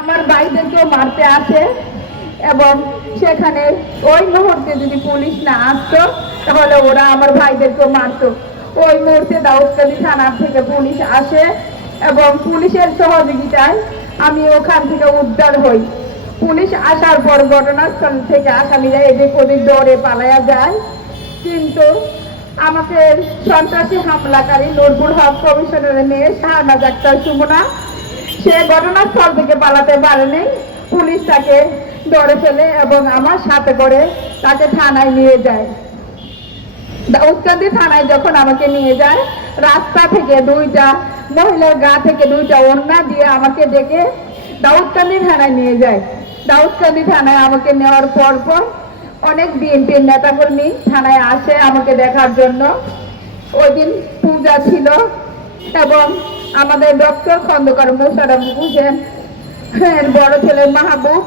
আমার ভাইদেরকেও মারতে আসে এবং সেখানে ওই মুহূর্তে যদি পুলিশ না আসতো তাহলে ওরা আমার ভাইদেরকেও মারতো। ওই মুহূর্তে দাউদকান্দি থানার থেকে পুলিশ আসে এবং পুলিশের সহযোগিতায় আমি ওখান থেকে উদ্ধার হই। পুলিশ আসার পর ঘটনাস্থল থেকে আসামিরা এদিক ওদিক দৌড়ে পালায়া যায়, কিন্তু আমাকে সন্ত্রাসী হামলাকারী নুরুল হক কমিশনারের মেয়ে শাহনাজ আক্তার সুমনা সে ঘটনাস্থল থেকে পালাতে পারেনি। পুলিশ তাকে ধরে ফেলে এবং আমার সাথে করে তাকে থানায় নিয়ে যায়। দাউদকান্দি থানায় যখন আমাকে নিয়ে যায়, রাস্তা থেকে দুইটা মহিলার গা থেকে দুইটা ওড়না দিয়ে আমাকে ডেকে দাউদকান্দি থানায় নিয়ে যায়। দাউদকান্দি থানায় আমাকে নেওয়ার পর অনেক বিএনপির নেতাকর্মী থানায় আসে আমাকে দেখার জন্য। ওই দিন পূজা ছিল এবং আমাদের ডক্টর খন্দকার মোশাররফ হোসেন বড় ছেলে মাহবুব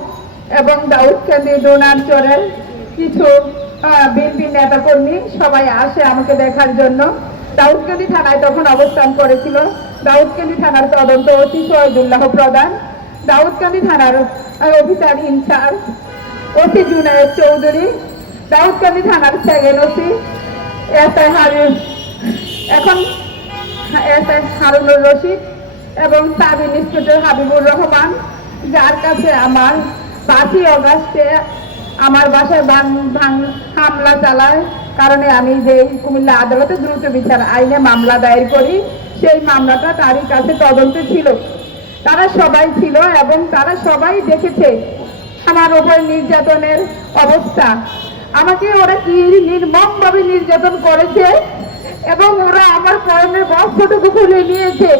এবং দাউদকান্দি ডোনারচরের কিছু বিএনপি নেতাকর্মী সবাই আসে আমাকে দেখার জন্য। দাউদকান্দি থানায় তখন অবস্থান করেছিল দাউদকান্দি থানার তদন্ত ওসি শহীদুল্লাহ প্রধান, দাউদকান্দি থানার officer in charge OC Junayed Chowdhury, Daudkandi থানার সেকেন্ড ওসি এখন হারুনুর রশিদ এবং সাব ইন্সপেক্টর হাবিবুর রহমান, যার কাছে আমার 5ই অগাস্টে আমার বাসায় হামলা চালায় কারণে আমি যে কুমিল্লা আদালতে দ্রুত বিচার আইনে মামলা দায়ের করি, সেই মামলাটা তারই কাছে তদন্তে ছিল। তারা সবাই ছিল এবং তারা সবাই দেখেছে আমার উপর নির্যাতনের অবস্থা। আমাকে ওরা কি নির্মমভাবে নির্যাতন করেছে এবং ওরা আমার পরনের বস্ত্রটুকু খুলে নিয়েছে।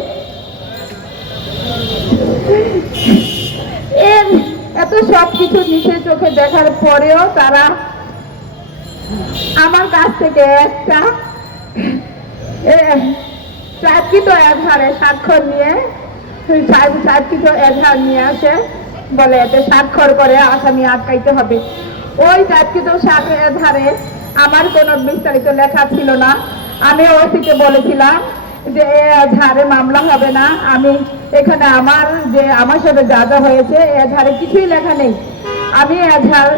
এত সবকিছু নিচে চোখে দেখার পরেও তারা আমার কাছ থেকে একটা চাকরিত এজাহারে স্বাক্ষর নিয়ে চাকরিত এজাহার নিয়ে আসে, বলে এতে স্বাক্ষর করে আসামি আটকাইতে হবে। ওই চাকরিত এজাহারে আমার কোনো বিস্তারিত লেখা ছিল না। আমি ওসিকে বলেছিলাম যে এজাহারে মামলা হবে না, আমি এখানে আমার সাথে যা যা হয়েছে এজাহারে কিছুই লেখা নেই, আমি এজাহার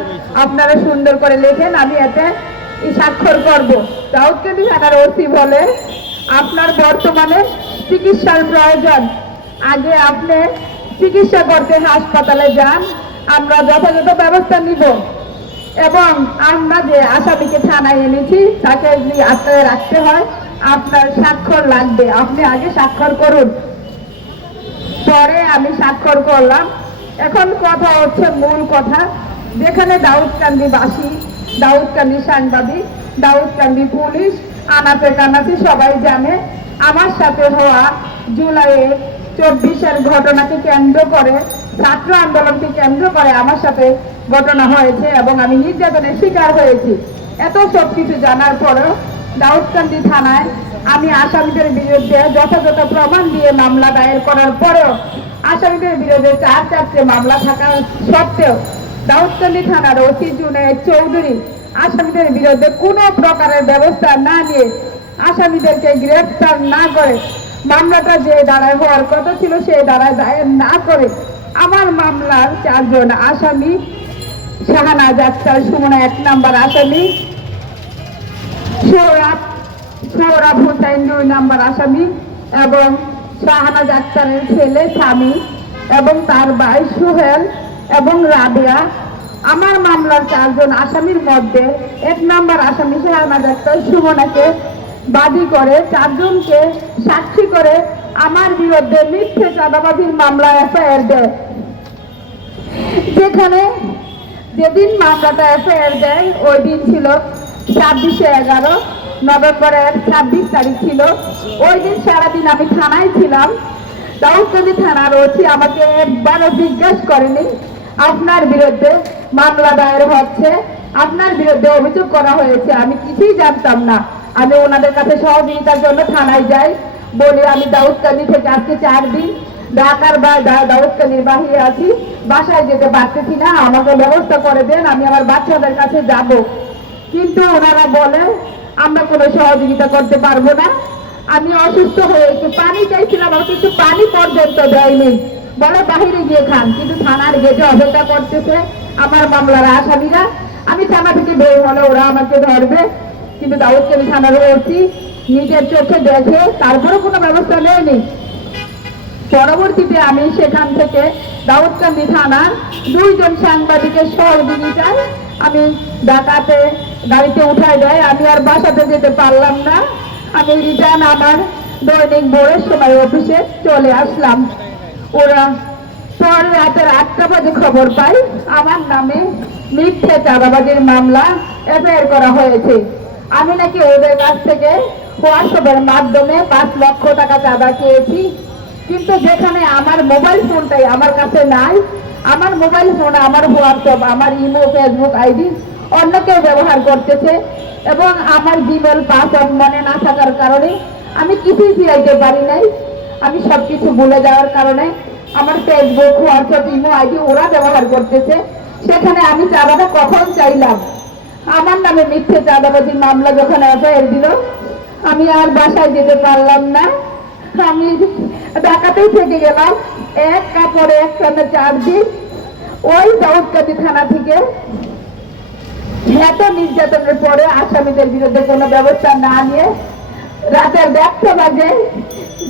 আপনারা সুন্দর করে লেখেন, আমি এতে স্বাক্ষর করব। দাউদকান্দি থানার ওসি বলে আপনার বর্তমানে চিকিৎসার প্রয়োজন, আগে আপনি চিকিৎসা করতে হাসপাতালে যান, আমরা যথাযথ ব্যবস্থা নিব এবং আমরা যে আসামিকে থানায় এনেছি তাকে যদি আত্মায় রাখতে হয় আপনার স্বাক্ষর লাগবে, আপনি আগে স্বাক্ষর করুন। পরে আমি স্বাক্ষর করলাম। এখন কথা হচ্ছে মূল কথা, যেখানে দাউদকান্দিবাসী, দাউদকান্দি সাংবাদিক, দাউদকান্দি পুলিশ, আনাচে কানাচে সবাই জানে আমার সাথে হওয়া জুলাই 24-এর ঘটনাকে কেন্দ্র করে, ছাত্র আন্দোলনকে কেন্দ্র করে আমার সাথে ঘটনা হয়েছে এবং আমি নির্যাতনের শিকার হয়েছি। এত সব কিছু জানার পরেও দাউদকান্দি থানায় আমি আসামিদের বিরুদ্ধে যথাযথ প্রমাণ দিয়ে মামলা দায়ের করার পরেও আসামিদের বিরুদ্ধে 4-4টে মামলা থাকা সত্ত্বেও দাউদকান্দি থানার ওসি জুনায়েদ চৌধুরী আসামিদের বিরুদ্ধে কোনো প্রকারের ব্যবস্থা না নিয়ে, আসামিদেরকে গ্রেফতার না করে, মামলাটা যে ধারায় হওয়ার কথা ছিল সেই ধারায় দায়ের না করে আমার মামলার 4 জন আসামি, শাহনাজ আক্তার সুমনা 1 নম্বর আসামি, সোহরাব হোসেন 2 নম্বর আসামি এবং শাহনাজ আক্তারের ছেলে স্বামী এবং তার ভাই সোহেল এবং রাবিয়া, আমার মামলার 4 জন আসামির মধ্যে 1 নম্বর আসামি শাহনাজ আক্তার সুমনাকে বাদী করে 4 জনকে সাক্ষী করে আমার বিরুদ্ধে মিথ্যে চাঁদাবাজির মামলা এফআইআর দেয়। যেখানে যেদিন মামলাটা এফআইআর দেয় ওই দিন ছিল 26/11 নভেম্বরের 26 তারিখ ছিল। ওই দিন সারাদিন আমি থানায় ছিলাম। দাউদকান্দি থানার ওসি আমাকে একবারও জিজ্ঞাসা করেনি আপনার বিরুদ্ধে মামলা দায়ের হচ্ছে, আপনার বিরুদ্ধে অভিযোগ করা হয়েছে, আমি কিছুই জানতাম না। আমি ওনাদের কাছে সহযোগিতার জন্য থানায় যাই, বলি আমি দাউদকান্দি থেকে আজকে 4 দিন ঢাকার বা দাউদকান্দির বাহিরে আছি, বাসায় যেতে পারতেছি না, আমাকে ব্যবস্থা করে দেন, আমি আমার বাচ্চাদের কাছে যাব। কিন্তু ওনারা বলে আমরা কোনো সহযোগিতা করতে পারবো না। আমি অসুস্থ হয়ে একটু পানি চাইছিলাম, আমাকে একটু পানি পর্যন্ত দেয়নি। বলে বাহিরে গিয়ে খান, কিন্তু থানার গেটে অপেক্ষা করতেছে আমার মামলার আসামিরা। আমি থানা থেকে বের হলে ওরা আমাকে ধরবে, কিন্তু দাউদকান্দি থানার ওসি নিজের চোখে দেখে তারপরে কোনো ব্যবস্থা নেয়নি। পরবর্তীতে আমি সেখান থেকে দাউদকান্দি থানার 2 জন সাংবাদিকের সহযোগিতায় আমি ঢাকাতে গাড়িতে উঠাই দেয়। আমি আর বাসাতে যেতে পারলাম না, আমি রিটার্ন আমার দৈনিক ভোরের সময় অফিসে চলে আসলাম। ওরা পরে রাতের 8টা বাজে খবর পাই আমার নামে মিথ্যে চাঁদাবাজির মামলা এফআইআর করা হয়েছে। আমি নাকি ওদের কাছ থেকে হোয়াটসঅ্যাপের মাধ্যমে 5 লক্ষ টাকা চাঁদা চেয়েছি, কিন্তু যেখানে আমার মোবাইল ফোনটাই আমার কাছে নাই, আমার মোবাইল ফোন, আমার হোয়াটসঅ্যাপ, আমার ইমো, ফেসবুক আইডি অন্য কেউ ব্যবহার করতেছে এবং আমার জিমেল পাসওয়ার্ড মনে না থাকার কারণে আমি কিছুই ফিরাইতে পারি নাই। আমি সবকিছু ভুলে যাওয়ার কারণে আমার ফেসবুক, হোয়াটসঅ্যাপ, ইমো আইডি ওরা ব্যবহার করতেছে। সেখানে আমি চাঁদাটা কখন চাইলাম, আমার নামে মিথ্যে চাঁদাবাজির মামলা যখন এফআইআর দিল, আমি আর বাসায় যেতে পারলাম না। আমি ঢাকাতেই থেকে গেলাম এক কাপড়ে একটানা 4 দিন। ওই দাউদকান্দি থানা থেকে এত নির্যাতনের পরে আসামিদের বিরুদ্ধে কোনো ব্যবস্থা না নিয়ে রাতের 1টা বাজে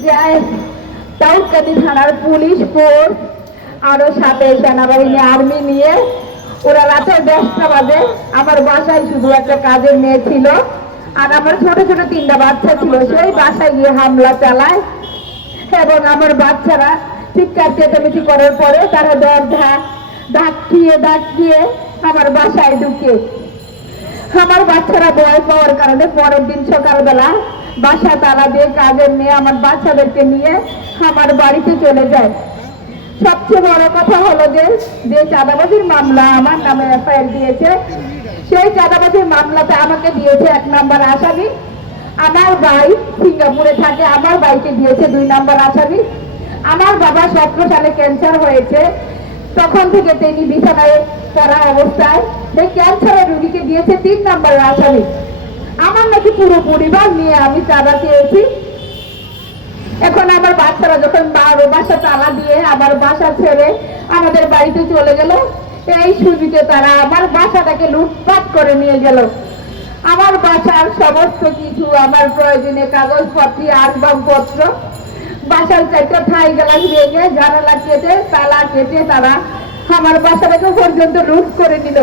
যায় দাউদকান্দি থানার পুলিশ ফোর্স, আরো সাথে সেনাবাহিনী, আর্মি নিয়ে ওরা রাতের 10টা বাজে আমার বাসায় শুধু একটা কাজের মেয়ে ছিল আর আমার ছোট ছোট 3টা বাচ্চা ছিল, সেই বাসায় গিয়ে হামলা চালায় এবং আমার বাচ্চারা চিৎকার চেঁচামেচি করার পরে তারা দরজা ধাক্কিয়ে আমার বাসায় ঢুকে আমার বাচ্চারা ভয় পাওয়ার কারণে পরের দিন সকালবেলা বাসা তালা দিয়ে কাজের মেয়ে আমার বাচ্চাদেরকে নিয়ে আমার বাড়িতে চলে যায়। সবচেয়ে বড় কথা হলো যে চাঁদাবাজির মামলা আমার নামে এফআইআর দিয়েছে, সেই চাঁদাবাজির মামলাতে আমাকে দিয়েছে 1 নম্বর আসামি। আমার ভাই সিঙ্গাপুরে থাকে, আমার ভাইকে দিয়েছে 2 নম্বর আসামি। আমার বাবা 17 সালে ক্যান্সার হয়েছে, তখন থেকে তিনি বিছানায় পড়া অবস্থায় সেই ক্যান্সারের রোগীকে দিয়েছে 3 নম্বর আসামি। আমার নাকি পুরো পরিবার নিয়ে আমি চাঁদা চেয়েছি। এখন আমার বাচ্চারা যখন বাসা তালা দিয়ে আমার বাসা ছেড়ে আমাদের বাড়িতে চলে গেল, এই সুযোগে তারা আমার বাসাটাকে লুটপাট করে নিয়ে গেল। আমার বাসার সমস্ত কিছু, আমার প্রয়োজনীয় কাগজপত্র, আসবাবপত্র, বাসার 4টা থাই গ্লাস ভেঙে জানালা কেটে তালা কেটে তারা আমার বাসাটাকে পর্যন্ত লুট করে নিল।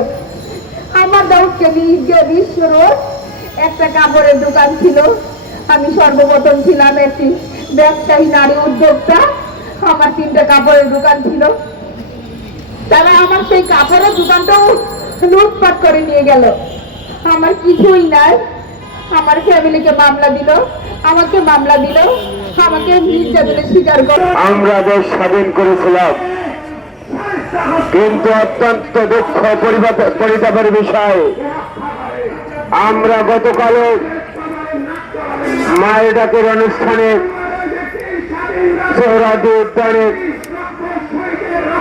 আমার দাউদকান্দি বিশ্ব রোড একটা কাপড়ের দোকান ছিল, আমি সর্বপ্রথম ছিলাম একটি ব্যবসায়ী নারী উদ্যোক্তা, আমার 3টা কাপড়ের দোকান ছিল। তারা আমার সেই কাপড়ের দোকানটাও লুটপাট করে নিয়ে গেল। আমার কিছুই নাই, আমার ফ্যামিলিকে মামলা দিল, আমাকে মামলা দিল, আমাকে নির্যাতনের শিকার করো। আমরা দেশ স্বাধীন করেছিলাম, কিন্তু অত্যন্ত দুঃখ পরিতাপের বিষয়, আমরা গতকালও মায়ের ডাকের অনুষ্ঠানে সোহরাওয়ার্দী উদ্যানে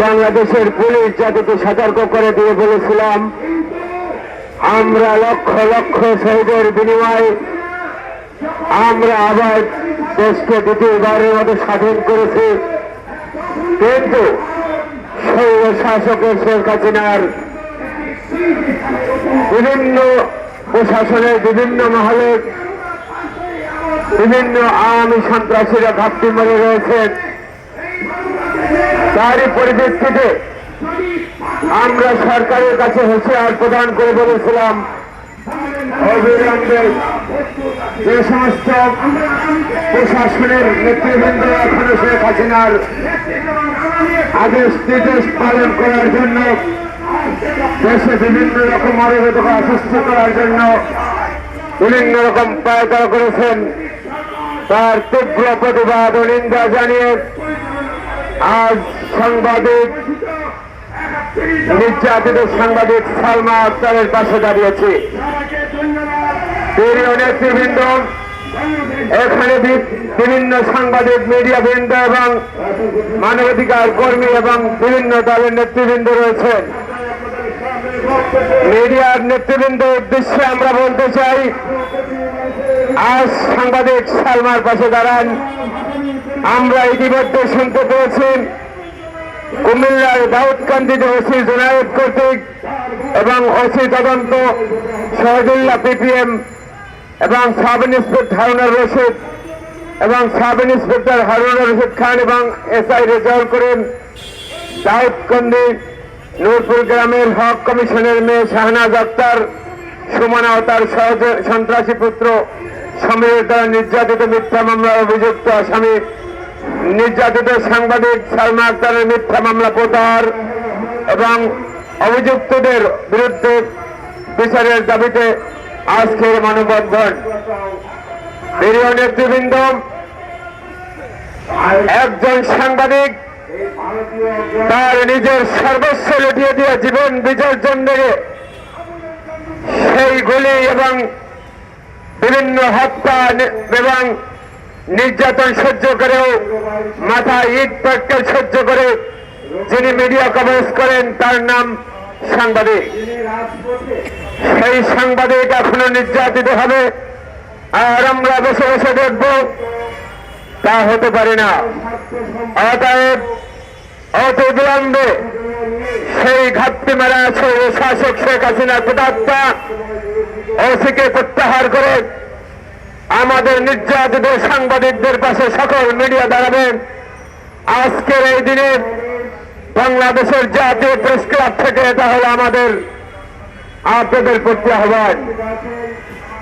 বাংলাদেশের পুলিশ জাতিকে সতর্ক করে দিয়ে বলেছিলাম, আমরা লক্ষ লক্ষ শহীদের বিনিময়ে আমরা আবার দেশকে দ্বিতীয়বারের মতো স্বাধীন করেছি, কিন্তু স্বৈর শাসকের শেখ হাসিনার বিভিন্ন প্রশাসনের বিভিন্ন মহলে বিভিন্ন আওয়ামী সন্ত্রাসীরা ঘাপটি মেরে রয়েছেন। তারই পরিপ্রেক্ষিতে আমরা সরকারের কাছে হুঁশিয়ার প্রদান করে বলেছিলাম, অবিলম্বে যে সমস্ত প্রশাসনের নেতৃবৃন্দ এখনো শেখ হাসিনার আদেশ নির্দেশ পালন করার জন্য দেশে বিভিন্ন রকম অরাজকতা সৃষ্টি করার জন্য বিভিন্ন রকম পায়তারা করেছেন, তার তীব্র প্রতিবাদ ও নিন্দা জানিয়ে আজ নির্যাতিত সাংবাদিক সালমা আক্তারের পাশে দাঁড়িয়েছি। প্রিয় নেতৃবৃন্দ, এখানে বিভিন্ন সাংবাদিক, মিডিয়া বৃন্দ এবং মানবাধিকার কর্মী এবং বিভিন্ন দলের নেতৃবৃন্দ রয়েছেন। মিডিয়ার নেতৃবৃন্দের উদ্দেশ্যে আমরা বলতে চাই, আজ সাংবাদিক সালমার পাশে দাঁড়ান। আমরা ইতিমধ্যে শুনতে পেয়েছি কুমিল্লার দাউদকান্দিতে ওসি জুনায়েদ কর্তৃক এবং ওসি তদন্ত শহীদুল্লাহ পিপিএম এবং সাব ইন্সপেক্টর হারুনুর রশিদ এবং সাব ইন্সপেক্টর হারুনুর রশিদ খান এবং এসআই রেজাউল করিম দাউদকান্দি নূরপুর গ্রামের হক কমিশনের মেয়ে শাহনাজ আক্তার সুমনা ও তার সন্ত্রাসী পুত্র সমীরের দ্বারা নির্যাতিত মিথ্যা মামলার অভিযুক্ত আসামি নির্যাতিত সাংবাদিক সালমা আক্তারের মিথ্যা মামলা প্রত্যাহার এবং অভিযুক্তদের বিরুদ্ধে বিচারের দাবিতে আজকের মানববন্ধন। প্রিয় নেতৃবৃন্দ, একজন সাংবাদিক তার নিজের সর্বস্ব লুটিয়ে দিয়ে জীবন বিসর্জন দিয়ে সেই গুলি এবং বিভিন্ন হত্যা এবং নির্যাতন সহ্য করেও মাথায় ইট পাটকেল সহ্য করে যিনি মিডিয়া কভারেজ করেন তার নাম সাংবাদিক। সেই সাংবাদিক এখনো নির্যাতিত হবে আর আমরা বসে বসে দেখব, তা হতে পারে না। অতএব অতি বিলম্বে সেই ঘাটতি মারা আছে শাসক শেখ হাসিনার প্রতাত্মা ওসিকে প্রত্যাহার করে আমাদের নির্যাতিত সাংবাদিকদের পাশে সকল মিডিয়া দাঁড়াবেন। আজকের এই দিনে বাংলাদেশের জাতীয় প্রেস ক্লাব থেকে তাহলে আমাদের আপনাদের প্রতি আহ্বান।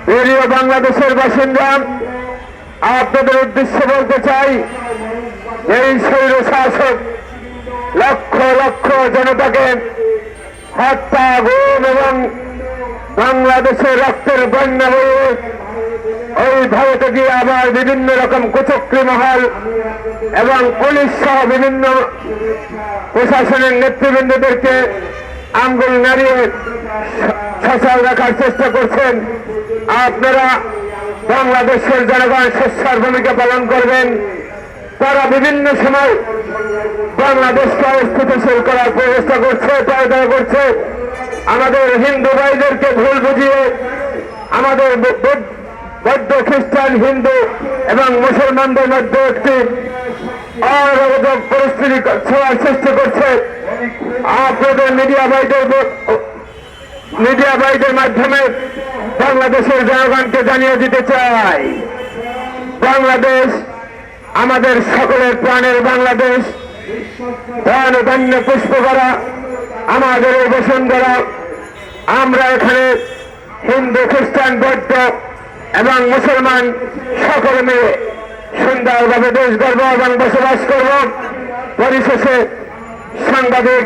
প্রিয় বাংলাদেশের বাসিন্দা, আপনাদের উদ্দেশ্যে বলতে চাই, এই স্বৈর শাসক লক্ষ লক্ষ জনতাকে হত্যা, গুম এবং বাংলাদেশের রক্তের বন্যা বয়ে ওই ভারতে গিয়ে আবার বিভিন্ন রকম কুচক্রী মহল এবং পুলিশ সহ বিভিন্ন প্রশাসনের নেতৃবৃন্দদেরকে আঙ্গুল নাড়িয়ে সচল রাখার চেষ্টা করছেন। আপনারা বাংলাদেশের জনগণ সোচ্চার ভূমিকা পালন করবেন। তারা বিভিন্ন সময় বাংলাদেশকে অস্থিতিশীল করার প্রচেষ্টা করছে, পায়দারা করছে। আমাদের হিন্দু ভাইদেরকে ভুল বুঝিয়ে আমাদের বৌদ্ধ, খ্রিস্টান, হিন্দু এবং মুসলমানদের মধ্যে একটি অরাজক পরিস্থিতি ছোঁয়ার সৃষ্টি করছে। আপনাদের মিডিয়া ভাইদের মাধ্যমে বাংলাদেশের জনগণকে জানিয়ে দিতে চাই, বাংলাদেশ আমাদের সকলের প্রাণের বাংলাদেশ। ধন ধান্য পুষ্প করা আমাদের এই বসুন্ধরা। আমরা এখানে হিন্দু, খ্রিস্টান, বৌদ্ধ এবং মুসলমান সকলে মিলে সুন্দরভাবে দেশ গর্ব এবং বসবাস করব। পরিশেষে সাংবাদিক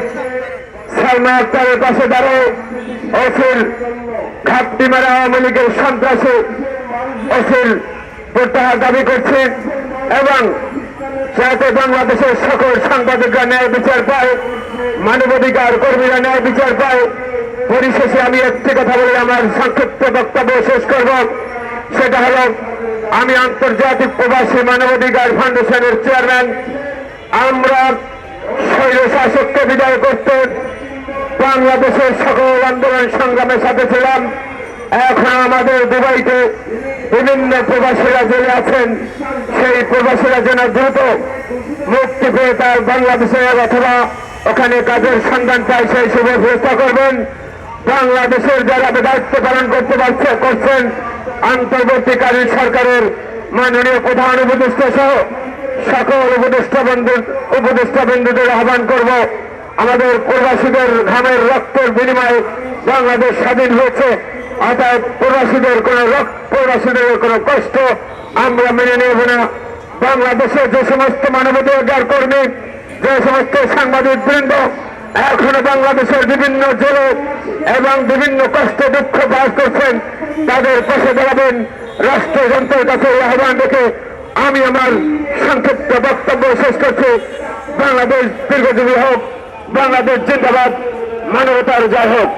সালমা আক্তারের পাশে দাঁড়িয়ে ওসির ঘাটতি মারা আওয়ামী লীগের সন্ত্রাসী ওসির প্রত্যাহার দাবি করছে এবং যাতে বাংলাদেশের সকল সাংবাদিকরা ন্যায় বিচার পায়, মানবাধিকার কর্মীরা ন্যায় বিচার পায়। পরিশেষে আমি একটি কথা বলে আমার সংক্ষিপ্ত বক্তব্য শেষ করব। সেটা হল, আমি আন্তর্জাতিক প্রবাসী মানবাধিকার ফাউন্ডেশনের চেয়ারম্যান। আমরা স্বৈর শাসককে বিদায় করতে বাংলাদেশের সকল আন্দোলন সংগ্রামের সাথে ছিলাম। এখন আমাদের দুবাইতে বিভিন্ন প্রবাসীরা জেলে আছেন, সেই প্রবাসীরা যেন দ্রুত মুক্তি পেয়ে তার বাংলাদেশে অথবা ওখানে কাজের সন্ধান পায়, সেই সুব্যবস্থা করবেন। বাংলাদেশের যারা দায়িত্ব পালন করছেন অন্তর্বর্তীকালীন সরকারের মাননীয় প্রধান উপদেষ্টা সহ সকল উপদেষ্টা বন্ধুদের আহ্বান করব, আমাদের প্রবাসীদের ঘামের রক্তের বিনিময়ে বাংলাদেশ স্বাধীন হয়েছে। অর্থাৎ প্রবাসীদের কোনো কষ্ট আমরা মেনে নেব না। বাংলাদেশের যে সমস্ত মানবাধিকার কর্মী, যে সমস্ত সাংবাদিক বৃন্দ এখনো বাংলাদেশের বিভিন্ন জেলে এবং বিভিন্ন কষ্ট দুঃখ বাস করছেন, তাদের পাশে দাঁড়াবেন। রাষ্ট্রযন্ত্রের কাছে আহ্বান রেখে আমি আমার সংক্ষিপ্ত বক্তব্য শেষ করছি। বাংলাদেশ দীর্ঘজীবী হোক, বাংলাদেশ জিন্দাবাদ, মানবতার জয় হোক।